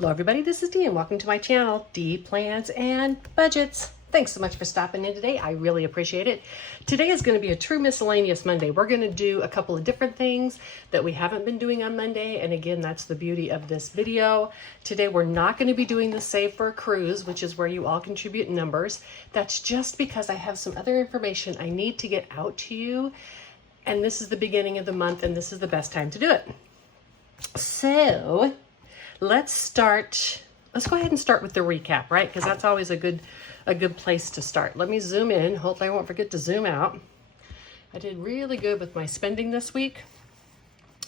Hello everybody, this is Dee and welcome to my channel, Dee Plans and Budgets. Thanks so much for stopping in today. I really appreciate it. Today is going to be a true miscellaneous Monday. We're going to do a couple of different things that we haven't been doing on Monday. And again, that's the beauty of this video. Today, we're not going to be doing the Save for a Cruise, which is where you all contribute numbers. That's just because I have some other information I need to get out to you. And this is the beginning of the month and this is the best time to do it. So let's go ahead and start with the recap, right? Because that's always a good place to start. Let me zoom in. Hopefully I won't forget to zoom out. I did really good with my spending this week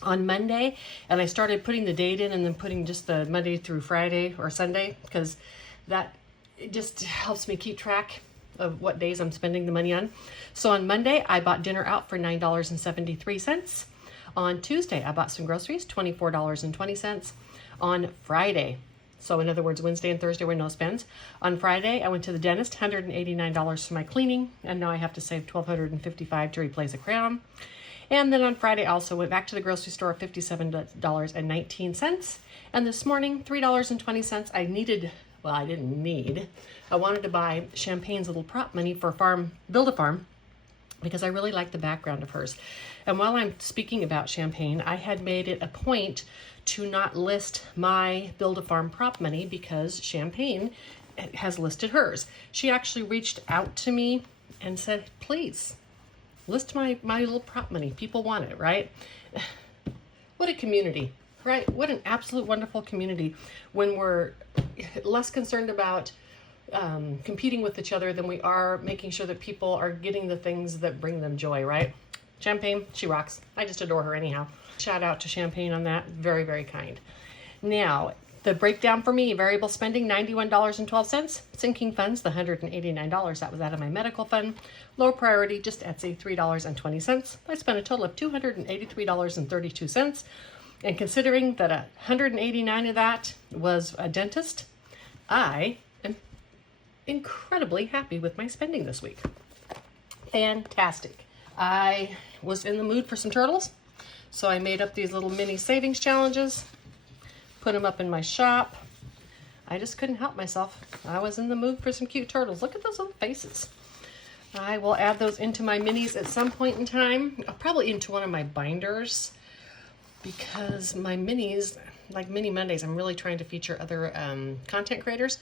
on Monday, and I started putting the date in and then putting just the Monday through Friday or Sunday, because it just helps me keep track of what days I'm spending the money on. So on Monday, I bought dinner out for $9.73. On Tuesday, I bought some groceries, $24.20. On Friday, so in other words, Wednesday and Thursday were no spends. On Friday, I went to the dentist, $189 for my cleaning, and now I have to save $1,255 to replace a crown. And then on Friday, I also went back to the grocery store, $57.19. And this morning, $3.20. I wanted to buy Champagne's little prop money for Build-A-Farm, because I really like the background of hers. And while I'm speaking about Champagne, I had made it a point to not list my Build-A-Farm prop money because Champagne has listed hers. She actually reached out to me and said, please, list my little prop money. People want it, right? What a community, right? What an absolute wonderful community when we're less concerned about competing with each other than we are making sure that people are getting the things that bring them joy, right? Champagne, she rocks. I just adore her anyhow. Shout out to Champagne on that. Very, very kind. Now, the breakdown for me, variable spending, $91.12. Sinking funds, the $189. That was out of my medical fund. Low priority, just Etsy, $3.20. I spent a total of $283.32. And considering that $189 of that was a dentist, I am incredibly happy with my spending this week. Fantastic. I was in the mood for some turtles, so I made up these little mini savings challenges, put them up in my shop. I just couldn't help myself. I was in the mood for some cute turtles. Look at those little faces. I will add those into my minis at some point in time, probably into one of my binders, because my minis, like Mini Mondays, I'm really trying to feature other content creators,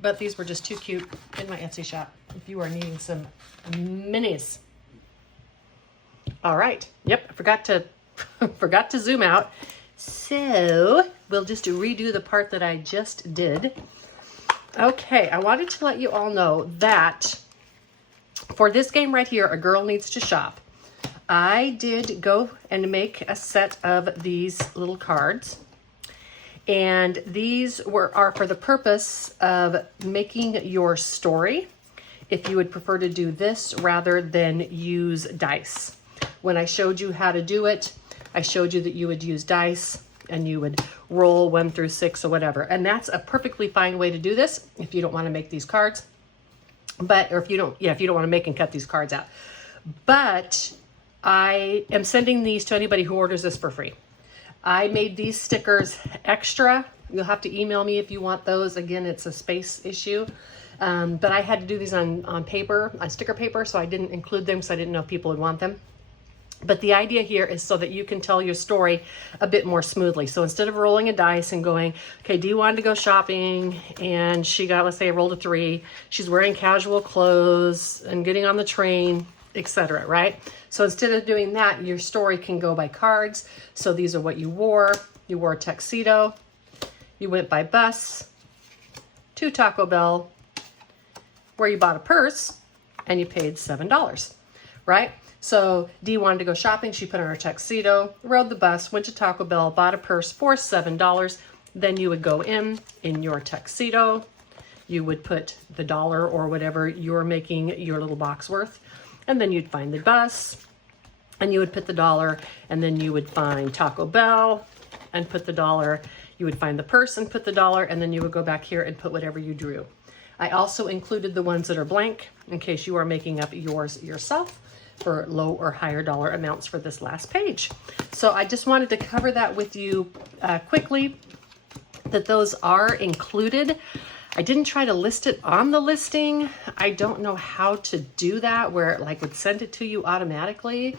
but these were just too cute in my Etsy shop if you are needing some minis. All right. Yep, I forgot to zoom out. So we'll just redo the part that I just did. Okay, I wanted to let you all know that for this game right here, A Girl Needs to Shop, I did go and make a set of these little cards. And these are for the purpose of making your story, if you would prefer to do this rather than use dice. When I showed you how to do it, I showed you that you would use dice and you would roll 1 through 6 or whatever. And that's a perfectly fine way to do this if you don't want to make these cards. If you don't want to make and cut these cards out. But I am sending these to anybody who orders this for free. I made these stickers extra. You'll have to email me if you want those. Again, it's a space issue. But I had to do these on paper, on sticker paper, so I didn't include them because I didn't know if people would want them. But the idea here is so that you can tell your story a bit more smoothly. So instead of rolling a dice and going, okay, Dee wanted to go shopping and she got, let's say I rolled a 3. She's wearing casual clothes and getting on the train, etc., right? So instead of doing that, your story can go by cards. So these are what you wore. You wore a tuxedo. You went by bus to Taco Bell, where you bought a purse and you paid $7, right? So Dee wanted to go shopping. She put on her tuxedo, rode the bus, went to Taco Bell, bought a purse for $7. Then you would go in your tuxedo. You would put the dollar or whatever you're making your little box worth. And then you'd find the bus and you would put the dollar, and then you would find Taco Bell and put the dollar. You would find the purse and put the dollar, and then you would go back here and put whatever you drew. I also included the ones that are blank in case you are making up yours yourself for low or higher dollar amounts for this last page. So I just wanted to cover that with you quickly. that those are included. I didn't try to list it on the listing. I don't know how to do that where it like would send it to you automatically.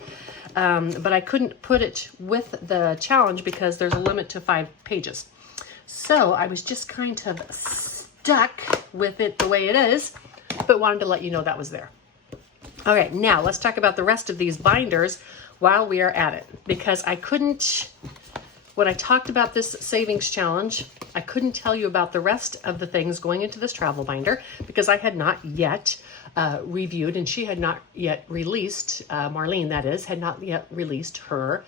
But I couldn't put it with the challenge because there's a limit to 5 pages. So I was just kind of stuck with it the way it is, but wanted to let you know that was there. All right, now let's talk about the rest of these binders while we are at it, because I couldn't, when I talked about this savings challenge, I couldn't tell you about the rest of the things going into this travel binder because I had not yet reviewed, and she had not yet released, Marlene that is, had not yet released her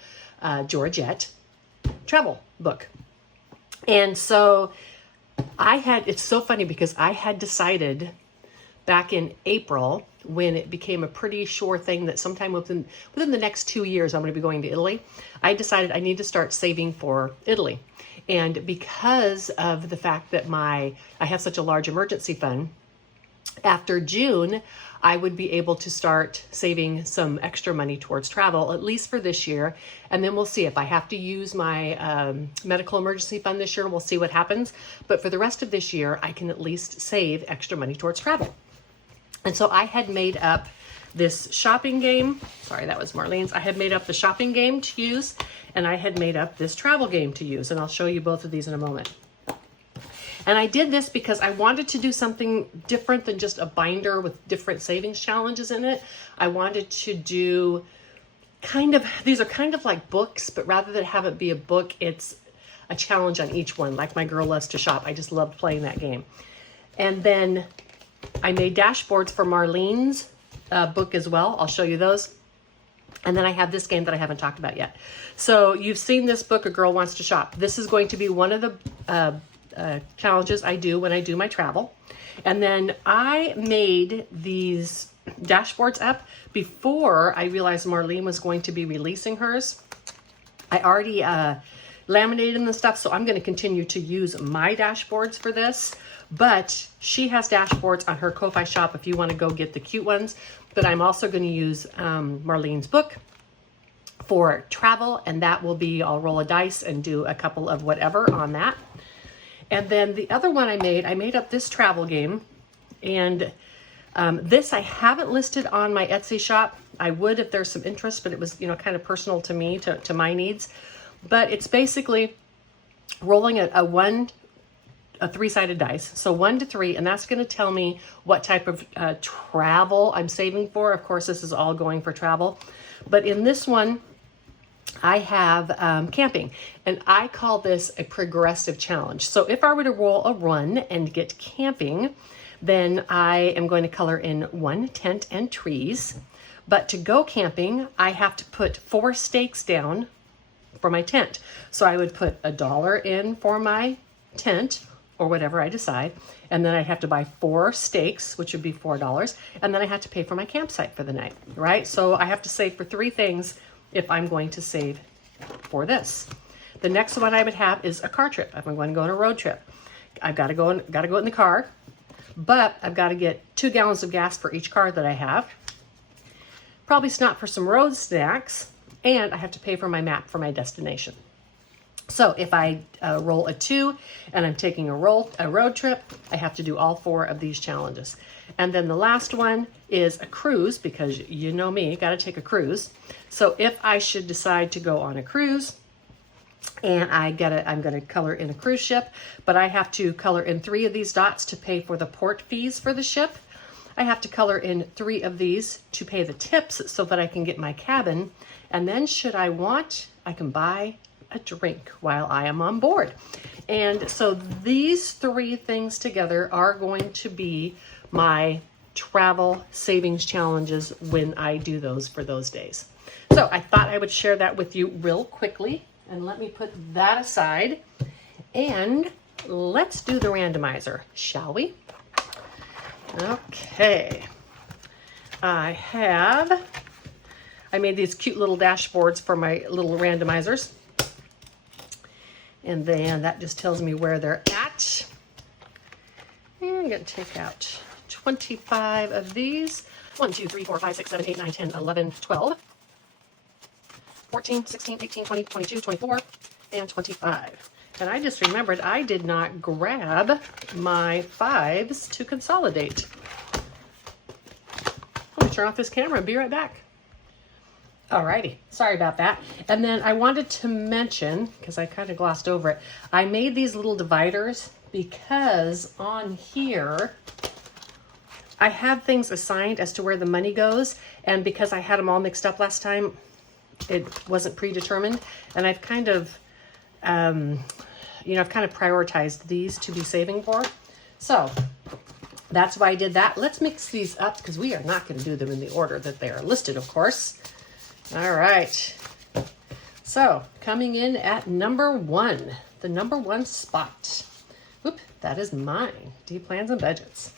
Georgette travel book. And so it's so funny because I had decided back in April, when it became a pretty sure thing that sometime within the next 2 years I'm going to be going to Italy, I decided I need to start saving for Italy. And because of the fact that I have such a large emergency fund, after June, I would be able to start saving some extra money towards travel, at least for this year. And then we'll see if I have to use my medical emergency fund this year. We'll see what happens. But for the rest of this year, I can at least save extra money towards travel. And so I had made up this shopping game. Sorry, that was Marlene's. I had made up the shopping game to use, and I had made up this travel game to use. And I'll show you both of these in a moment. And I did this because I wanted to do something different than just a binder with different savings challenges in it. I wanted to do these are kind of like books, but rather than have it be a book, it's a challenge on each one. Like My Girl Loves to Shop. I just loved playing that game. And then I made dashboards for Marlene's book as well. I'll show you those. And then I have this game that I haven't talked about yet. So you've seen this book, A Girl Wants to Shop. This is going to be one of the challenges I do when I do my travel. And then I made these dashboards up before I realized Marlene was going to be releasing hers. I already laminated them and stuff, so I'm going to continue to use my dashboards for this. But she has dashboards on her Ko-Fi shop if you want to go get the cute ones. But I'm also going to use Marlene's book for travel, and that will be, I'll roll a dice and do a couple of whatever on that. And then the other one I made up this travel game, and this I haven't listed on my Etsy shop. I would if there's some interest, but it was, kind of personal to me, to my needs. But it's basically rolling a 3-sided dice, so 1 to 3, and that's going to tell me what type of travel I'm saving for. Of course, this is all going for travel, but in this one, I have camping, and I call this a progressive challenge. So if I were to roll a run and get camping, then I am going to color in 1 tent and trees. But to go camping, I have to put 4 stakes down for my tent. So I would put $1 in for my tent, or whatever I decide, and then I have to buy 4 stakes, which would be $4, and then I have to pay for my campsite for the night, right? So I have to save for 3 things if I'm going to save for this. The next one I would have is a car trip. If I'm going to go on a road trip, I've got to go in the car, but I've got to get 2 gallons of gas for each car that I have. Probably stop for some road snacks, and I have to pay for my map for my destination. So if I roll a 2 and I'm taking a road trip, I have to do all 4 of these challenges. And then the last one is a cruise, because you know me, got to take a cruise. So if I should decide to go on a cruise, and I'm going to color in a cruise ship, but I have to color in 3 of these dots to pay for the port fees for the ship. I have to color in 3 of these to pay the tips so that I can get my cabin. And then should I want, I can buy a drink while I am on board. And so these 3 things together are going to be my travel savings challenges when I do those for those days. So I thought I would share that with you real quickly, and let me put that aside and let's do the randomizer, shall we? Okay. I made these cute little dashboards for my little randomizers. And then that just tells me where they're at. And I'm going to take out 25 of these. 1, 2, 3, 4, 5, 6, 7, 8, 9, 10, 11, 12, 14, 16, 18, 20, 22, 24, and 25. And I just remembered I did not grab my 5s to consolidate. I'm gonna turn off this camera and be right back. Alrighty, sorry about that. And then I wanted to mention, because I kind of glossed over it, I made these little dividers because on here, I have things assigned as to where the money goes. And because I had them all mixed up last time, it wasn't predetermined. And I've kind of, I've kind of prioritized these to be saving for. So that's why I did that. Let's mix these up because we are not going to do them in the order that they are listed, of course. All right. So coming in at number 1, the number 1 spot. Oop, that is mine. Deep Plans and Budgets.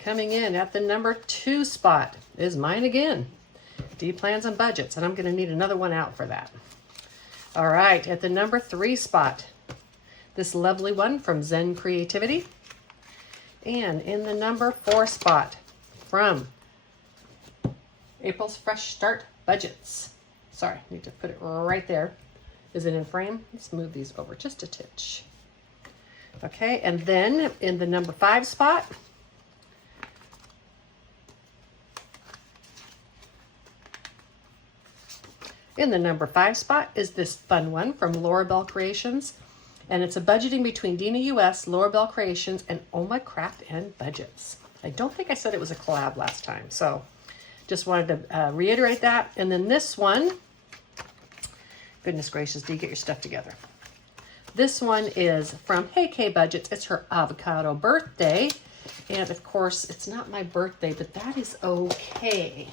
Coming in at the number 2 spot is mine again. Deep Plans and Budgets. And I'm going to need another one out for that. All right. At the number 3 spot, this lovely one from Zen Creativity. And in the number 4 spot from April's Fresh Start Budgets. Sorry, I need to put it right there. Is it in frame? Let's move these over just a titch. Okay, and then in the number 5 spot, is this fun one from Laura Bell Creations. And it's a budgeting between Dina US, Laura Bell Creations, and Oma Craft and Budgets. I don't think I said it was a collab last time, so just wanted to reiterate that. And then this one, goodness gracious, Dee, get your stuff together. This one is from Hey K Budgets. It's her avocado birthday. And of course, it's not my birthday, but that is okay.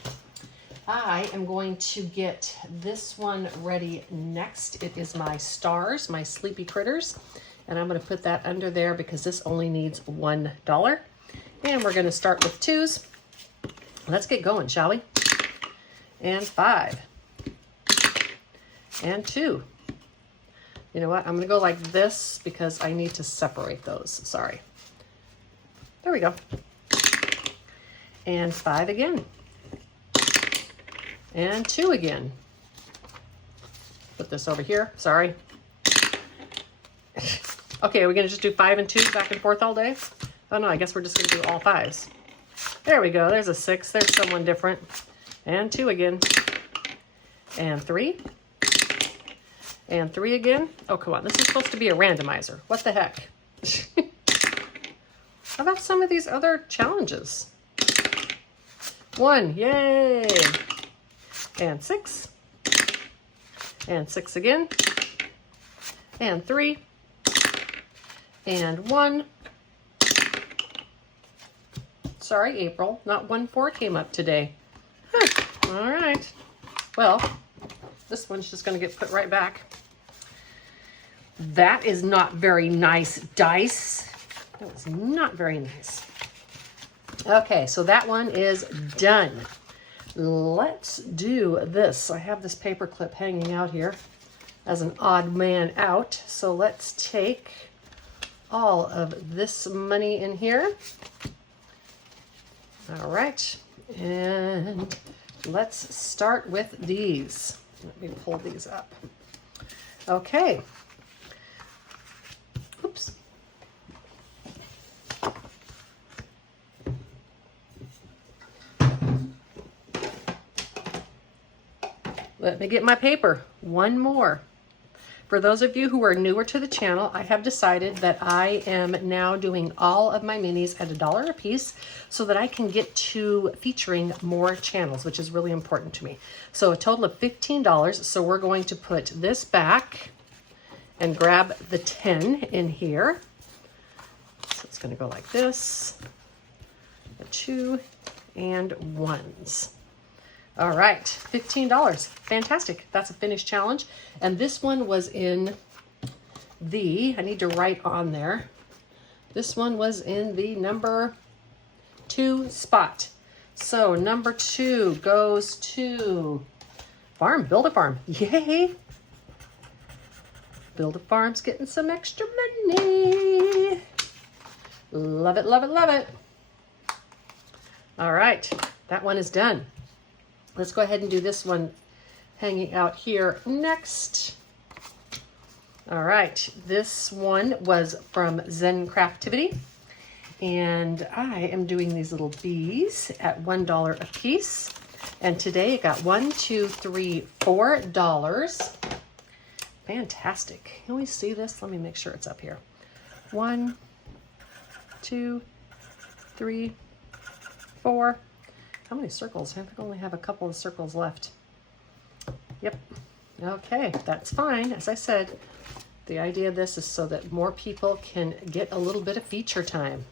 I am going to get this one ready next. It is my stars, my sleepy critters. And I'm going to put that under there because this only needs $1. And we're going to start with 2s. Let's get going, shall we? And 5. And 2. You know what? I'm going to go like this because I need to separate those. Sorry. There we go. And 5 again. And 2 again. Put this over here. Sorry. Okay, are we going to just do 5 and 2 back and forth all day? Oh no, I guess we're just going to do all 5s. There we go. There's a 6. There's someone different. And 2 again. And 3. And 3 again. Oh, come on. This is supposed to be a randomizer. What the heck? How about some of these other challenges? 1. Yay! And 6. And 6 again. And 3. And 1. Sorry, April. Not 1-4 came up today. Huh. All right. Well, this one's just going to get put right back. That is not very nice dice. That was not very nice. Okay, so that one is done. Let's do this. I have this paper clip hanging out here as an odd man out. So let's take all of this money in here. All right, and let's start with these. Let me pull these up. Okay. Oops. Let me get my paper. One more. For those of you who are newer to the channel, I have decided that I am now doing all of my minis at $1 a piece so that I can get to featuring more channels, which is really important to me. So a total of $15. So we're going to put this back and grab the 10 in here. So it's going to go like this. A 2 and 1s. All right, $15. Fantastic. That's a finished challenge. And this one was in the, I need to write on there. This one was in the number 2 spot. So number 2 goes to Farm, Build a Farm. Yay. Build a Farm's getting some extra money. Love it, love it, love it. All right, that one is done. Let's go ahead and do this one hanging out here next. All right, this one was from Zen Craftivity, and I am doing these little bees at $1 a piece. And today it got $1, $2, $3, $4. Fantastic. Can we see this? Let me make sure it's up here. 1, 2, 3, 4. How many circles? I think I only have a couple of circles left. Yep. Okay, that's fine. As I said, the idea of this is so that more people can get a little bit of feature time.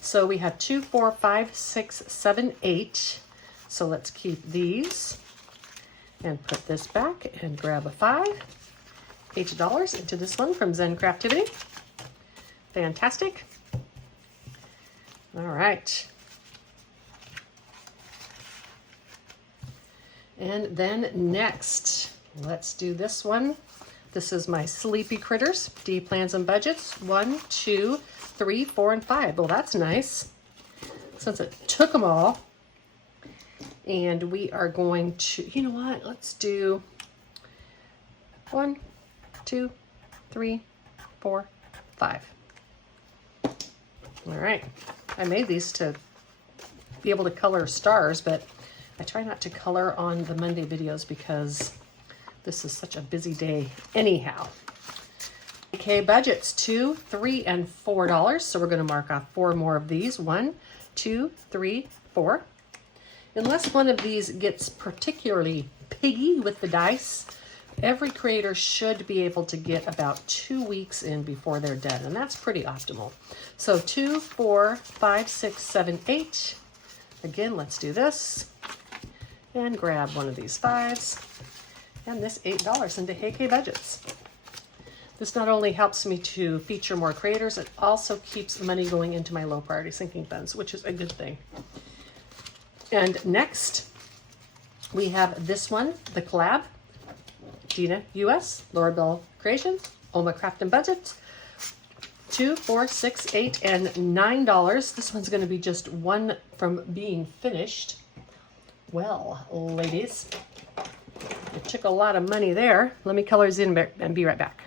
So we have 2, 4, 5, 6, 7, 8. So let's keep these and put this back and grab a 5. $8 into this one from Zen Craftivity. Fantastic. All right. And then next, let's do this one. This is my Sleepy Critters, Deeplansandbudgets. 1, 2, 3, 4, and 5. Well, that's nice, since it took them all. And we are going to, you know what? Let's do 1, 2, 3, 4, 5. All right. I made these to be able to color stars, but I try not to color on the Monday videos because this is such a busy day anyhow. Okay, budgets, $2, $3, and $4. So we're going to mark off 4 more of these. 1, 2, 3, 4. Unless one of these gets particularly piggy with the dice, every creator should be able to get about 2 weeks in before they're done, and that's pretty optimal. So 2, 4, 5, 6, 7, 8. Again, let's do this and grab one of these 5s and this $8 into HK Budgets. This not only helps me to feature more creators, it also keeps money going into my low priority sinking funds, which is a good thing. And next, we have this one, the collab, Gina US, Laura Bell Creations, Oma Craft and Budget, 2, 4, 6, 8, and $9. This one's going to be just one from being finished. Well, ladies, it took a lot of money there. Let me color these in and be right back.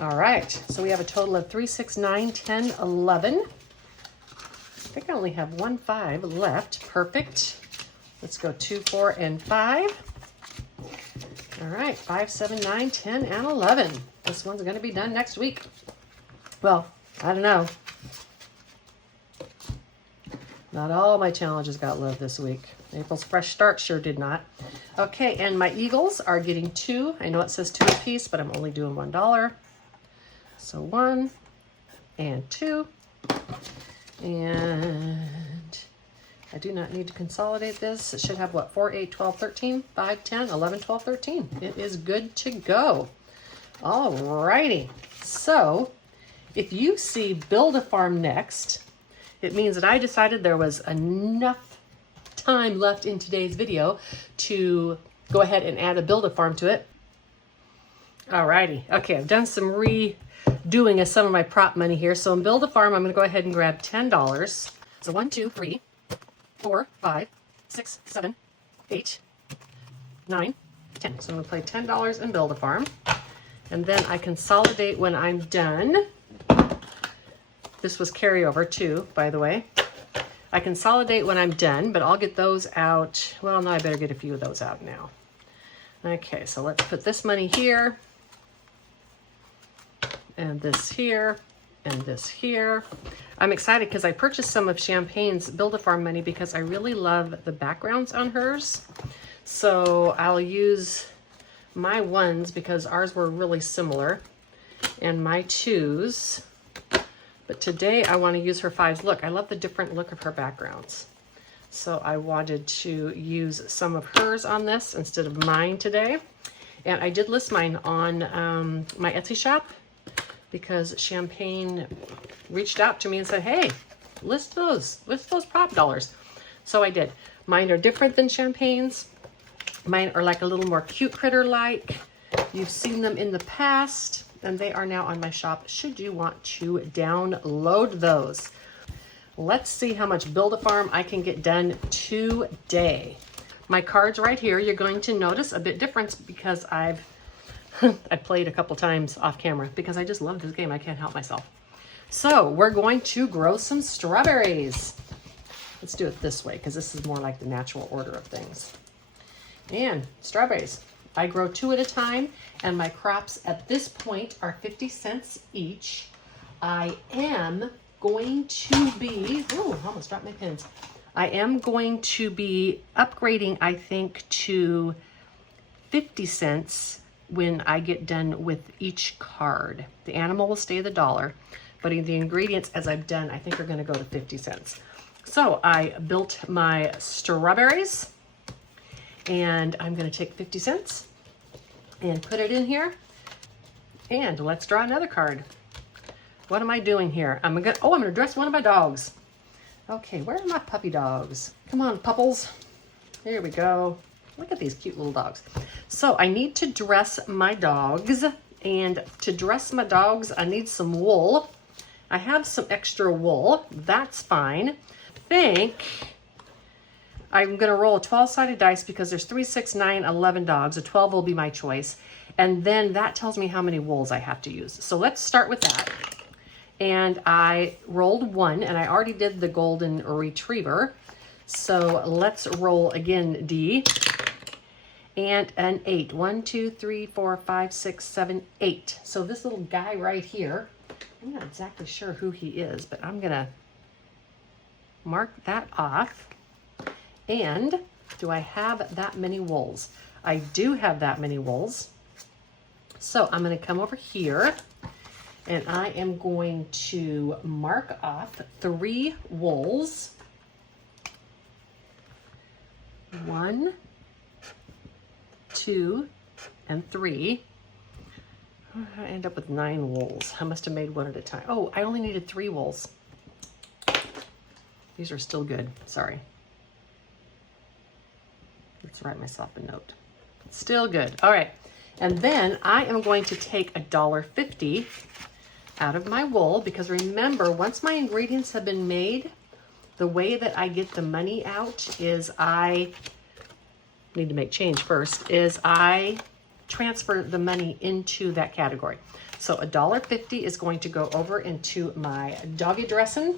All right, so we have a total of 3, 6, 9, 10, 11. I think I only have 1 5 left. Perfect. Let's go 2, 4, and 5. All right, 5, 7, 9, 10, and 11. This one's going to be done next week. Well, I don't know. Not all my challenges got love this week. April's Fresh Start sure did not. Okay, and my Eagles are getting 2. I know it says 2 apiece, but I'm only doing $1. So 1 and 2. And I do not need to consolidate this. It should have what, 4, 8, 12, 13, 5, 10, 11, 12, 13. It is good to go. All righty. So if you see Build a Farm next, it means that I decided there was enough time left in today's video to go ahead and add a Build a Farm to it. All righty. Okay, I've done some redoing of some of my prop money here. So in Build a Farm, I'm going to go ahead and grab $10. So 1, 2, 3, 4, 5, 6, 7, 8, 9, 10. So I'm going to play $10 and Build a Farm. And then I consolidate when I'm done. This was carryover too, by the way. I consolidate when I'm done, but I'll get those out. Well, no, I better get a few of those out now. Okay, so let's put this money here, and this here, and this here. I'm excited because I purchased some of Champagne's Build-A-Farm money because I really love the backgrounds on hers. So I'll use my 1s because ours were really similar, and my 2s. But today I want to use her 5s. Look, I love the different look of her backgrounds. So I wanted to use some of hers on this instead of mine today. And I did list mine on my Etsy shop because Champagne reached out to me and said, hey, list those prop dollars. So I did. Mine are different than Champagne's. Mine are like a little more cute critter-like. You've seen them in the past, and they are now on my shop should you want to download those. Let's see how much Build-A-Farm I can get done today. My cards right here, you're going to notice a bit difference because I played a couple times off camera because I just love this game. I can't help myself. So we're going to grow some strawberries. Let's do it this way because this is more like the natural order of things. And strawberries, I grow 2 at a time, and my crops at this point are 50 cents each. I am going to be, oh, I almost dropped my pins. I am going to be upgrading, I think, to 50 cents when I get done with each card. The animal will stay the $1, but the ingredients, as I've done, I think are gonna go to 50 cents. So I built my strawberries, and I'm gonna take 50 cents and put it in here. And let's draw another card. What am I doing here? I'm gonna dress one of my dogs. Okay, where are my puppy dogs? Come on, pupples. Here we go. Look at these cute little dogs. So I need to dress my dogs, and to dress my dogs, I need some wool. I have some extra wool. That's fine. I think I'm gonna roll a 12-sided dice because there's 3, 6, 9, 11 dogs. A 12 will be my choice. And then that tells me how many wools I have to use. So let's start with that. And I rolled 1, and I already did the golden retriever. So let's roll again, D. And an 8. 1, 2, 3, 4, 5, 6, 7, 8. So this little guy right here, I'm not exactly sure who he is, but I'm gonna mark that off. And do I have that many wools? I do have that many wools. So I'm gonna come over here, and I am going to mark off 3 wools. 1, 2, and 3. I end up with 9 wools. I must have made 1 at a time. Oh, I only needed 3 wools. These are still good. Sorry. Let's write myself a note. Still good. All right. And then I am going to take $1.50 out of my wool, because remember, once my ingredients have been made, the way that I get the money out is I need to make change first, is I transfer the money into that category. So $1.50 is going to go over into my doggy dressing.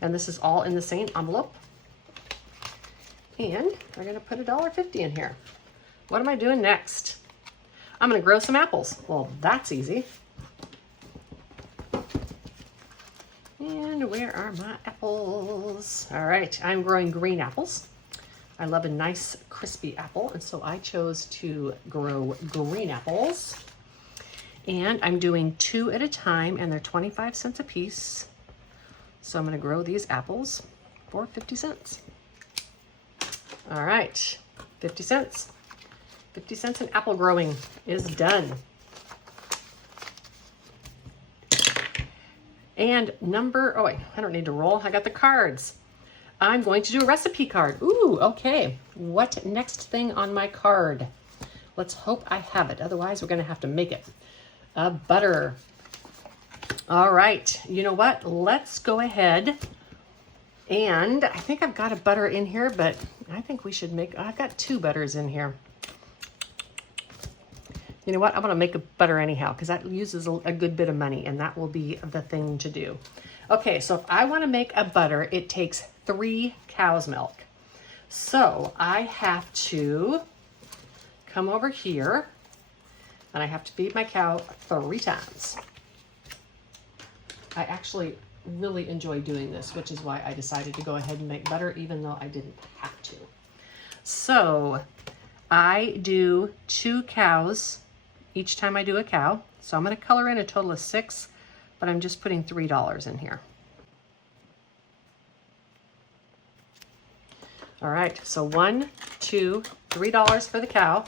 And this is all in the same envelope. And we're gonna put $1.50 in here. What am I doing next? I'm gonna grow some apples. Well, that's easy. And where are my apples? All right, I'm growing green apples. I love a nice crispy apple, and so I chose to grow green apples. And I'm doing 2 at a time, and they're 25 cents a piece. So I'm gonna grow these apples for 50 cents. All right, 50 cents. 50 cents in apple growing is done. And oh wait, I don't need to roll. I got the cards. I'm going to do a recipe card. Ooh, okay. What next thing on my card? Let's hope I have it. Otherwise, we're gonna have to make it. Butter. All right, you know what? Let's go ahead. And I think I've got a butter in here, but I think we should I've got 2 butters in here. You know what? I'm gonna make a butter anyhow, because that uses a good bit of money, and that will be the thing to do. Okay, so if I wanna make a butter, it takes 3 cow's milk. So I have to come over here, and I have to feed my cow 3 times. I actually really enjoy doing this, which is why I decided to go ahead and make butter, even though I didn't have to. So I do 2 cows each time I do a cow. So I'm gonna color in a total of 6, but I'm just putting $3 in here. All right, so $1, $2, $3 for the cow.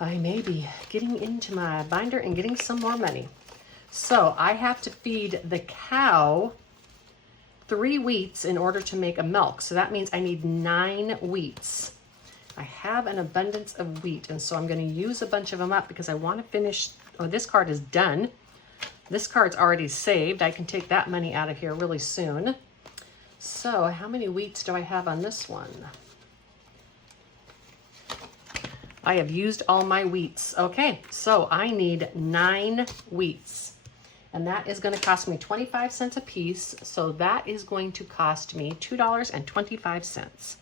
I may be getting into my binder and getting some more money. So I have to feed the cow 3 wheats in order to make a milk. So that means I need 9 wheats. I have an abundance of wheat, and so I'm going to use a bunch of them up because I want to finish, this card is done. This card's already saved. I can take that money out of here really soon. So how many wheats do I have on this one? I have used all my wheats. Okay, so I need 9 wheats. And that is going to cost me 25 cents a piece. So that is going to cost me $2.25.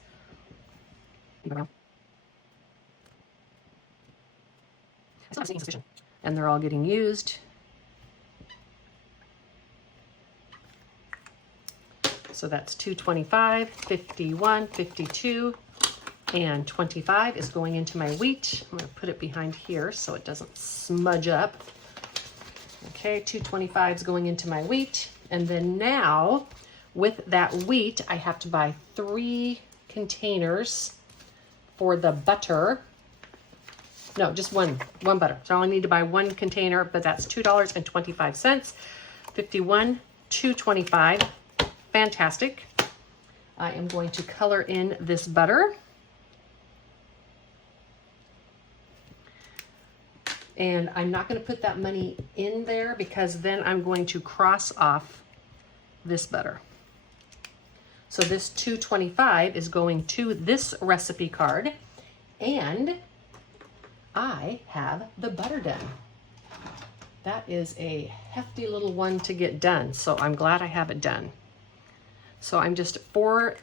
And they're all getting used. So that's 225, 51, 52, and 25 is going into my wheat. I'm going to put it behind here so it doesn't smudge up. Okay, 225 is going into my wheat. And then now, with that wheat, I have to buy 3 containers for the butter. No, just one butter. So I only need to buy 1 container, but that's $2.25. 51, 225. Fantastic. I am going to color in this butter. And I'm not going to put that money in there because then I'm going to cross off this butter. So this $2.25 is going to this recipe card, and I have the butter done. That is a hefty little one to get done, so I'm glad I have it done. So I'm just 2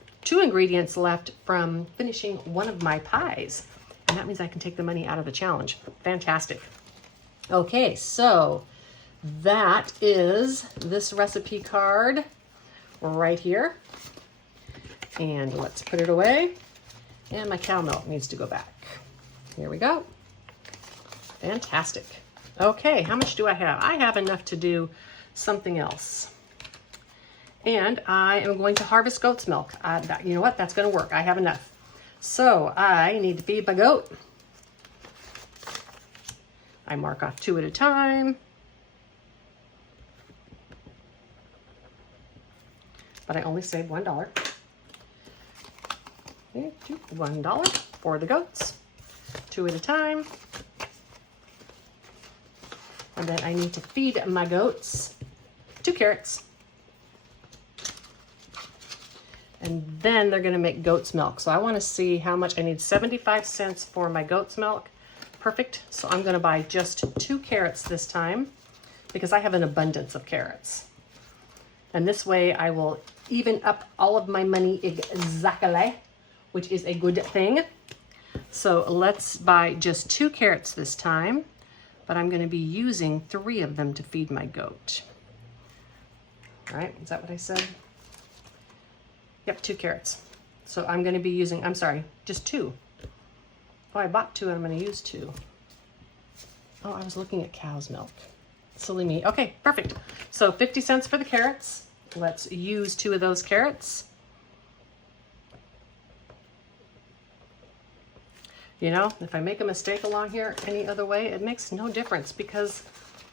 ingredients left from finishing one of my pies, and that means I can take the money out of the challenge. Fantastic. Okay, so that is this recipe card right here. And let's put it away. And my cow milk needs to go back. Here we go. Fantastic. Okay, how much do I have? I have enough to do something else. And I am going to harvest goat's milk. You know what? That's going to work. I have enough. So I need to feed my goat. I mark off 2 at a time. But I only saved $1. Okay, $1 for the goats. 2 at a time. And then I need to feed my goats 2 carrots. And then they're gonna make goat's milk. So I wanna see how much. I need 75 cents for my goat's milk. Perfect. So I'm gonna buy just 2 carrots this time because I have an abundance of carrots. And this way I will even up all of my money exactly, which is a good thing. So let's buy just 2 carrots this time, but I'm gonna be using 3 of them to feed my goat. All right, is that what I said? Yep, 2 carrots. So I'm gonna be using, I'm sorry, just 2. Oh, I bought 2 and I'm gonna use 2. Oh, I was looking at cow's milk. Silly me. Okay, perfect. So 50 cents for the carrots. Let's use 2 of those carrots. You know, if I make a mistake along here any other way, it makes no difference because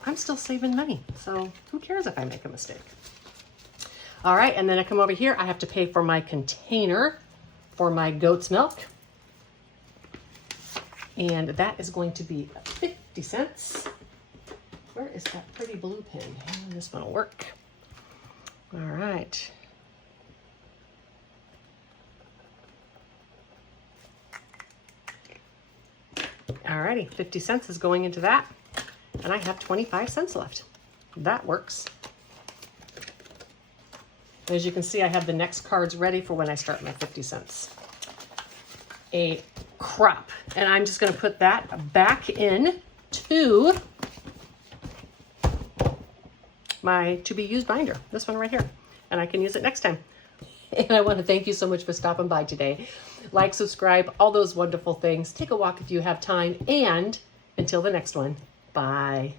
I'm still saving money. So who cares if I make a mistake? All right, and then I come over here. I have to pay for my container for my goat's milk. And that is going to be 50 cents. Where is that pretty blue pen? This one will work. All right. All righty, 50 cents is going into that. And I have 25 cents left. That works. As you can see, I have the next cards ready for when I start my 50 cents. A crop. And I'm just going to put that back in to my to be used binder. This one right here. And I can use it next time. And I want to thank you so much for stopping by today. Like, subscribe, all those wonderful things. Take a walk if you have time. And until the next one, bye.